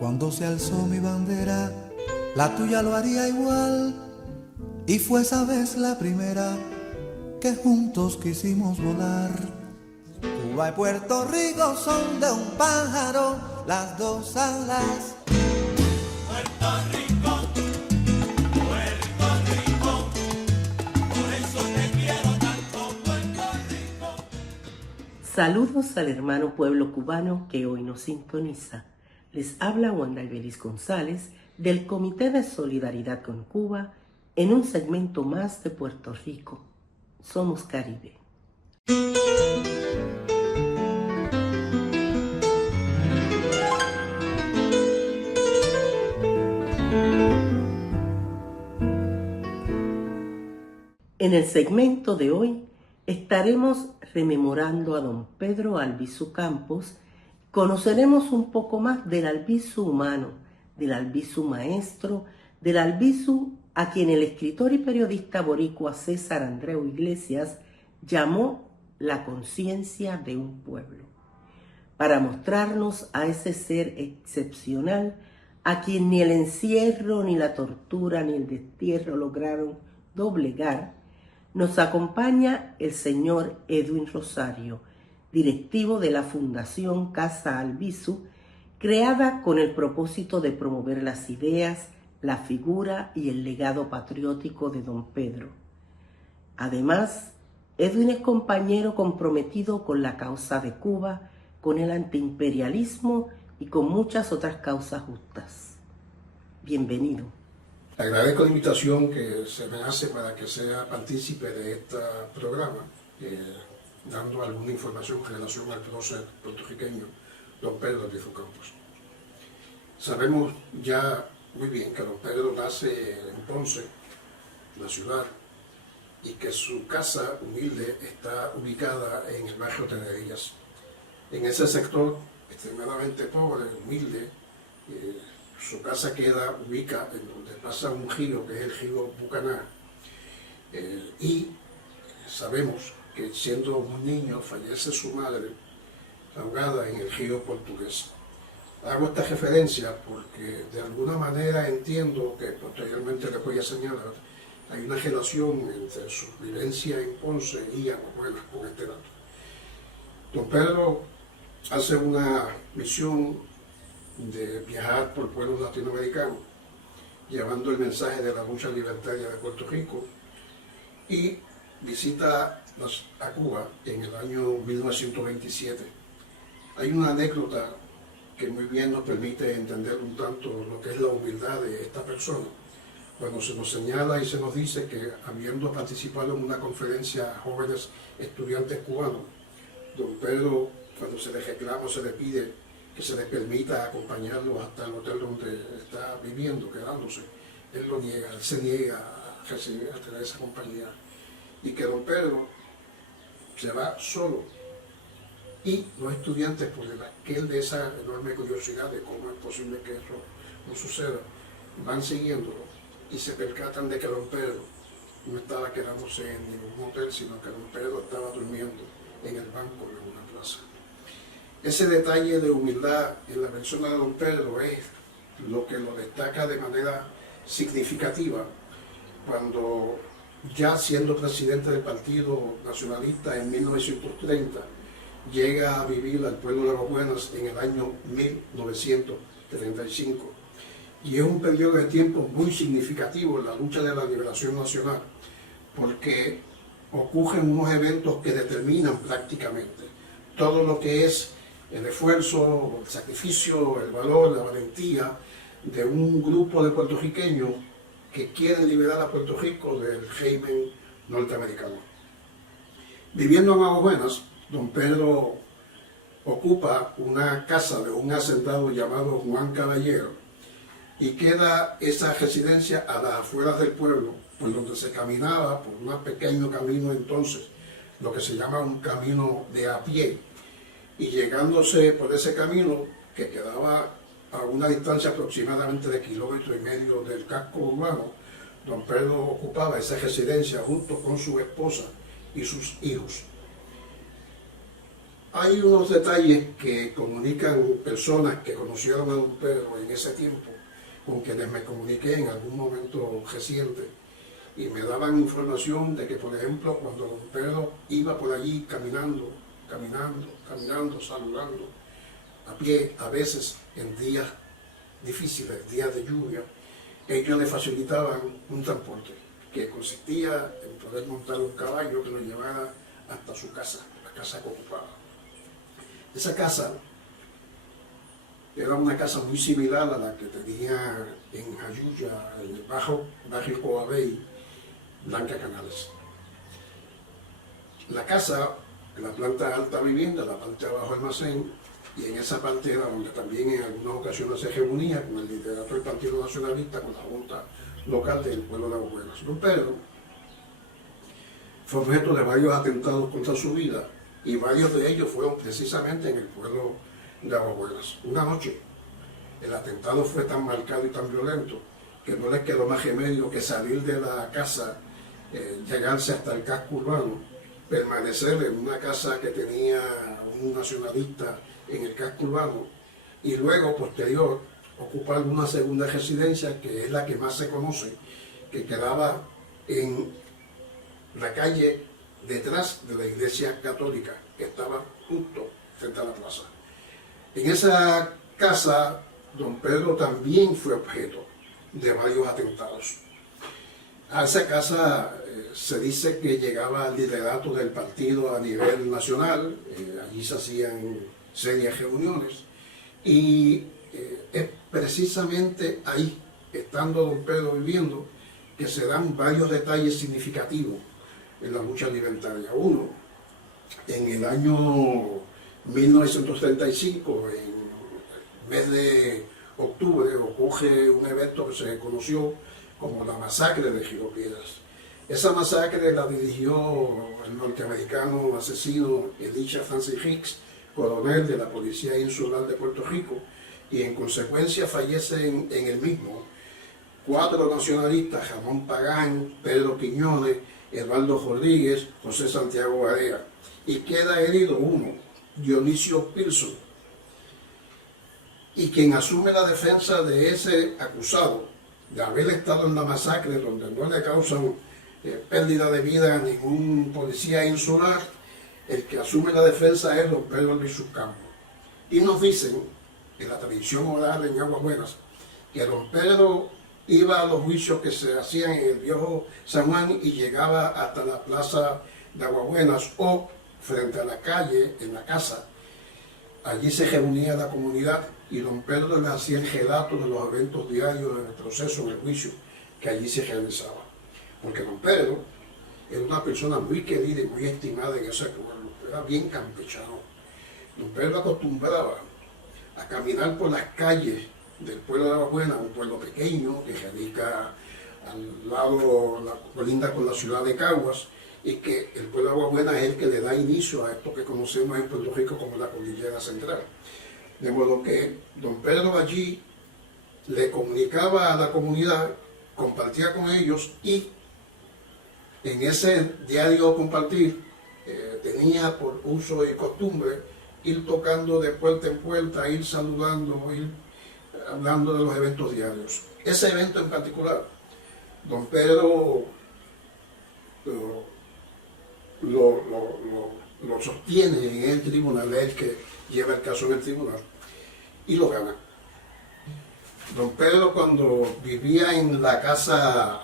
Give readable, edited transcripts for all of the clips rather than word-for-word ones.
Cuando se alzó mi bandera, la tuya lo haría igual. Y fue esa vez la primera que juntos quisimos volar. Cuba y Puerto Rico son de un pájaro las dos alas. Puerto Rico, por eso te quiero tanto, Puerto Rico. Saludos al hermano pueblo cubano que hoy nos sintoniza. Les habla Wanda Ibeliz González del Comité de Solidaridad con Cuba en un segmento más de Puerto Rico. Somos Caribe. En el segmento de hoy estaremos rememorando a don Pedro Albizu Campos. Conoceremos un poco más del Albizu humano, del Albizu maestro, del Albizu a quien el escritor y periodista boricua César Andreu Iglesias llamó la conciencia de un pueblo, para mostrarnos a ese ser excepcional a quien ni el encierro, ni la tortura, ni el destierro lograron doblegar. Nos acompaña el señor Edwin Rosario, directivo de la Fundación Casa Albizu, creada con el propósito de promover las ideas, la figura y el legado patriótico de don Pedro. Además, Edwin es compañero comprometido con la causa de Cuba, con el antiimperialismo y con muchas otras causas justas. Bienvenido. Agradezco la invitación que se me hace para que sea partícipe de este programa, dando alguna información en relación al prócer puertorriqueño, don Pedro Albizu Campos. Sabemos ya muy bien que don Pedro nace en Ponce, la ciudad, y que su casa humilde está ubicada en el barrio Tenerías. En ese sector extremadamente pobre, humilde, su casa ubica en donde pasa un río, que es el río Bucaná, y sabemos que siendo un niño fallece su madre ahogada en el río Portugués. Hago esta referencia porque de alguna manera entiendo que posteriormente le voy a señalar, hay una relación entre su vivencia en Ponce y Aguabuenas con este dato. Don Pedro hace una misión de viajar por pueblos latinoamericanos, llevando el mensaje de la lucha libertaria de Puerto Rico, y visita a Cuba en el año 1927. Hay una anécdota que muy bien nos permite entender un tanto lo que es la humildad de esta persona, cuando se nos señala y se nos dice que, habiendo participado en una conferencia a jóvenes estudiantes cubanos, don Pedro, cuando se le reclama, se le pide que se le permita acompañarlo hasta el hotel donde está viviendo, quedándose, él lo niega, él se niega a recibir, a tener esa compañía, y que don Pedro se va solo, y los estudiantes, por aquel de esa enorme curiosidad de cómo es posible que eso no suceda, van siguiéndolo y se percatan de que don Pedro no estaba quedándose en ningún hotel, sino que don Pedro estaba durmiendo en el banco de una plaza. Ese detalle de humildad en la persona de don Pedro es lo que lo destaca de manera significativa cuando, ya siendo presidente del Partido Nacionalista en 1930, llega a vivir al pueblo de Aguabuenas en el año 1935. Y es un periodo de tiempo muy significativo en la lucha de la liberación nacional, porque ocurren unos eventos que determinan prácticamente todo lo que es el esfuerzo, el sacrificio, el valor, la valentía de un grupo de puertorriqueños que quieren liberar a Puerto Rico del régimen norteamericano. Viviendo en Aguabuenas, don Pedro ocupa una casa de un hacendado llamado Juan Caballero, y queda esa residencia a las afueras del pueblo, por donde se caminaba por un pequeño camino entonces, lo que se llama un camino de a pie, y llegándose por ese camino, que quedaba a una distancia aproximadamente de 1,5 kilómetros del casco urbano, don Pedro ocupaba esa residencia junto con su esposa y sus hijos. Hay unos detalles que comunican personas que conocieron a don Pedro en ese tiempo, con quienes me comuniqué en algún momento reciente, y me daban información de que, por ejemplo, cuando don Pedro iba por allí caminando, saludando, a pie, a veces en días difíciles, días de lluvia, ellos le facilitaban un transporte que consistía en poder montar un caballo que lo llevara hasta su casa, la casa que ocupaba. Esa casa era una casa muy similar a la que tenía en Jayuya, en el barrio Coabey, Blanca Canales. La casa, en la planta alta vivienda, la parte de abajo almacén, y en esa parte era donde también en algunas ocasiones se reunía con el liderato del Partido Nacionalista, con la Junta Local del pueblo de Aguabuenas. Don Pedro fue objeto de varios atentados contra su vida, y varios de ellos fueron precisamente en el pueblo de Aguabuenas. Una noche, el atentado fue tan marcado y tan violento que no les quedó más remedio que salir de la casa, llegarse hasta el casco urbano, permanecer en una casa que tenía un nacionalista en el casco urbano, y luego, posterior, ocupar una segunda residencia, que es la que más se conoce, que quedaba en la calle detrás de la iglesia católica, que estaba justo frente a la plaza. En esa casa, don Pedro también fue objeto de varios atentados. A esa casa se dice que llegaba al liderato del partido a nivel nacional, allí se hacían serias reuniones, y es precisamente ahí, estando don Pedro viviendo, que se dan varios detalles significativos en la lucha libertaria. Uno, en el año 1935, en el mes de octubre, ocurre un evento que se conoció como la masacre de Río Piedras. Esa masacre la dirigió el norteamericano asesino Elisha Francis Hicks, coronel de la Policía Insular de Puerto Rico, y en consecuencia fallecen en el mismo 4 nacionalistas: Ramón Pagán, Pedro Quiñones, Eduardo Rodríguez, José Santiago Barea, y queda herido uno, Dionisio Pilson, y quien asume la defensa de ese acusado de haber estado en la masacre, donde no le causan pérdida de vida a ningún policía insular. El que asume la defensa es don Pedro Albizu Campos. Y nos dicen, en la tradición oral en Aguabuenas, que don Pedro iba a los juicios que se hacían en el viejo San Juan y llegaba hasta la plaza de Aguabuenas o frente a la calle, en la casa. Allí se reunía la comunidad y don Pedro le hacía el relato de los eventos diarios del proceso, del juicio que allí se realizaba. Porque don Pedro era una persona muy querida y muy estimada en ese pueblo, era bien campechano. Don Pedro acostumbraba a caminar por las calles del pueblo de Aguabuena, un pueblo pequeño que radica al lado, colinda con la ciudad de Caguas, y que el pueblo de Aguabuena es el que le da inicio a esto que conocemos en Puerto Rico como la Cordillera Central. De modo que don Pedro allí le comunicaba a la comunidad, compartía con ellos, y en ese diario compartir tenía por uso y costumbre ir tocando de puerta en puerta, ir saludando, ir hablando de los eventos diarios. Ese evento en particular, don Pedro lo sostiene en el tribunal, es el que lleva el caso en el tribunal y lo gana. Don Pedro, cuando vivía en la casa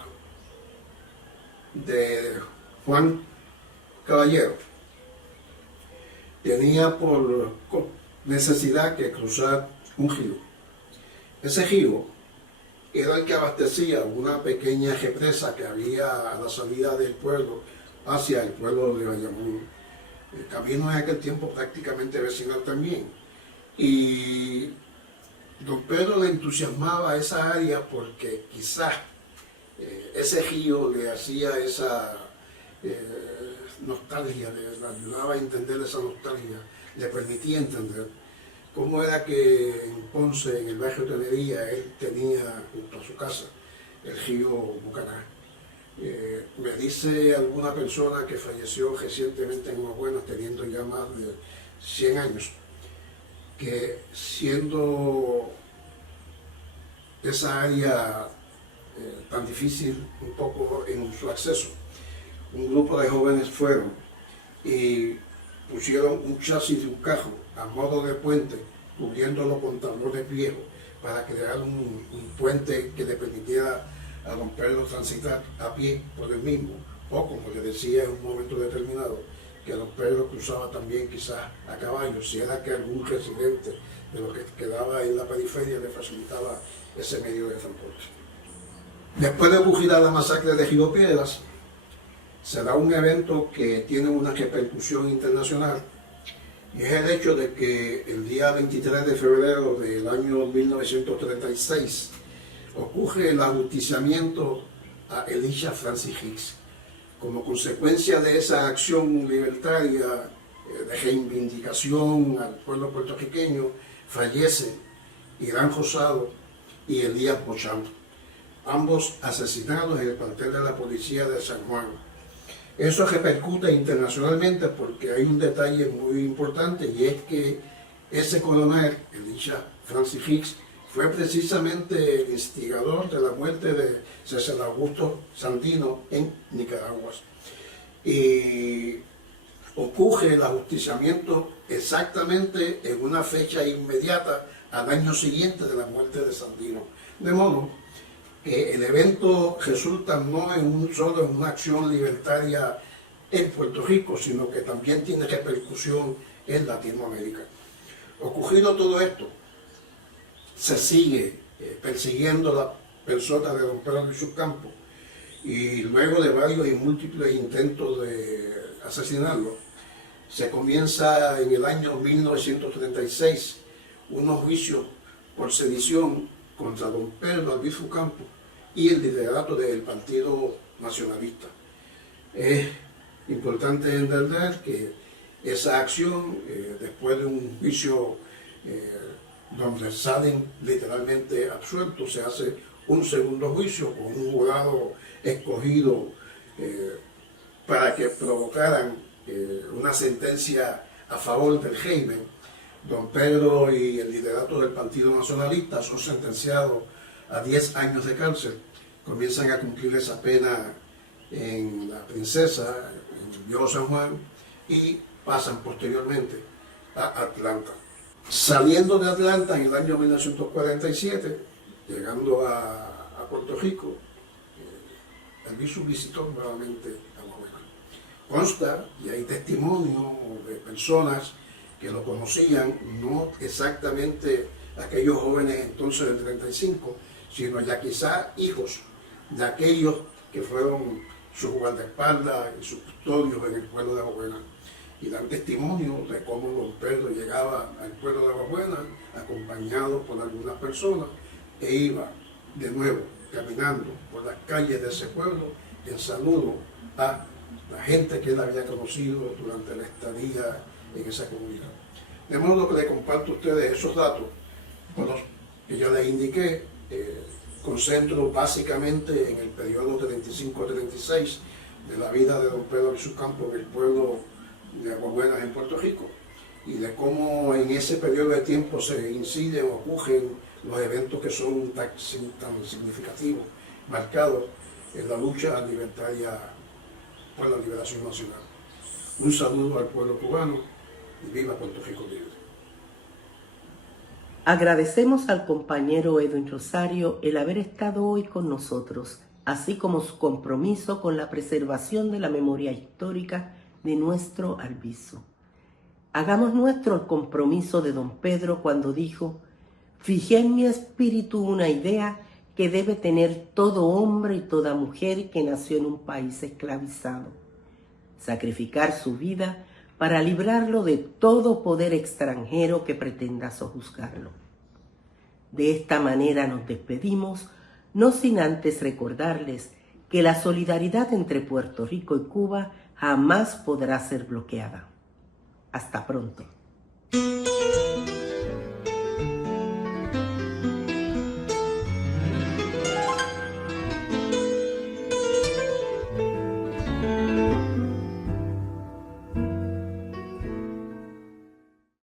de Juan Caballero, tenía por necesidad que cruzar un río. Ese río era el que abastecía una pequeña represa que había a la salida del pueblo hacia el pueblo de Bayamón. El camino en aquel tiempo prácticamente vecinal también. Y don Pedro le entusiasmaba esa área porque quizás ese río le hacía esa nostalgia, le ayudaba a entender esa nostalgia, le permitía entender cómo era que en Ponce, en el barrio Tenería, él tenía junto a su casa el río Bucaná. Me dice alguna persona que falleció recientemente en Aguabuenas, teniendo ya más 100 años, que siendo esa área tan difícil un poco en su acceso, un grupo de jóvenes fueron y pusieron un chasis de un carro a modo de puente, cubriéndolo con tablones viejos, para crear un puente que le permitiera a don Pedro transitar a pie por el mismo, o como le decía en un momento determinado, que don Pedro cruzaba también quizás a caballo, si era que algún residente de lo que quedaba en la periferia le facilitaba ese medio de transporte. Después de ocurrida la masacre de Río Piedras, se da un evento que tiene una repercusión internacional, y es el hecho de que el día 23 de febrero del año 1936 ocurre el ajusticiamiento a Elisha Francis Hicks. Como consecuencia de esa acción libertaria de reivindicación al pueblo puertorriqueño, fallecen Irán Rosado y Elías Bocham, ambos asesinados en el cuartel de la policía de San Juan. Eso repercute internacionalmente porque hay un detalle muy importante, y es que ese coronel, Elisha Francis Hicks, fue precisamente el instigador de la muerte de César Augusto Sandino en Nicaragua. Y ocurre el ajusticiamiento exactamente en una fecha inmediata al año siguiente de la muerte de Sandino. De modo que el evento resulta no solo en una acción libertaria en Puerto Rico, sino que también tiene repercusión en Latinoamérica. Ocurrido todo esto, se sigue persiguiendo la persona de don Pedro Albizu Campos, y luego de varios y múltiples intentos de asesinarlo, se comienza en el año 1936 unos juicios por sedición contra don Pedro Albizu Campos y el liderato del Partido Nacionalista. Es importante entender que esa acción, después de un juicio donde salen literalmente absueltos, se hace un segundo juicio con un jurado escogido para que provocaran una sentencia a favor del régimen. Don Pedro y el liderato del Partido Nacionalista son sentenciados a 10 años de cárcel. Comienzan a cumplir esa pena en La Princesa, en Viejo San Juan, y pasan posteriormente a Atlanta. Saliendo de Atlanta en el año 1947, llegando a Puerto Rico, Albizu visitó nuevamente a Guabuena. Consta, y hay testimonios de personas que lo conocían, no exactamente aquellos jóvenes entonces del 35, sino ya quizá hijos de aquellos que fueron sus guardaespaldas y sus custodios en el pueblo de Guabuena, y dan testimonio de cómo don Pedro llegaba al pueblo de Guabuena acompañado por algunas personas, e iba de nuevo caminando por las calles de ese pueblo en saludo a la gente que él había conocido durante la estadía en esa comunidad. De modo que le comparto a ustedes esos datos, por los que yo les indiqué, concentro básicamente en el periodo 35-36 de la vida de don Pedro Albizu Campos en el pueblo de Aguabuenas en Puerto Rico, y de cómo en ese periodo de tiempo se inciden o ocurren los eventos que son tan significativos, marcados en la lucha libertaria por la liberación nacional. Un saludo al pueblo cubano y viva Puerto Rico libre. Agradecemos al compañero Edwin Rosario el haber estado hoy con nosotros, así como su compromiso con la preservación de la memoria histórica de nuestro Albizu. Hagamos nuestro el compromiso de don Pedro cuando dijo: «Fijé en mi espíritu una idea que debe tener todo hombre y toda mujer que nació en un país esclavizado: sacrificar su vida para librarlo de todo poder extranjero que pretenda sojuzgarlo». De esta manera nos despedimos, no sin antes recordarles que la solidaridad entre Puerto Rico y Cuba jamás podrá ser bloqueada. Hasta pronto.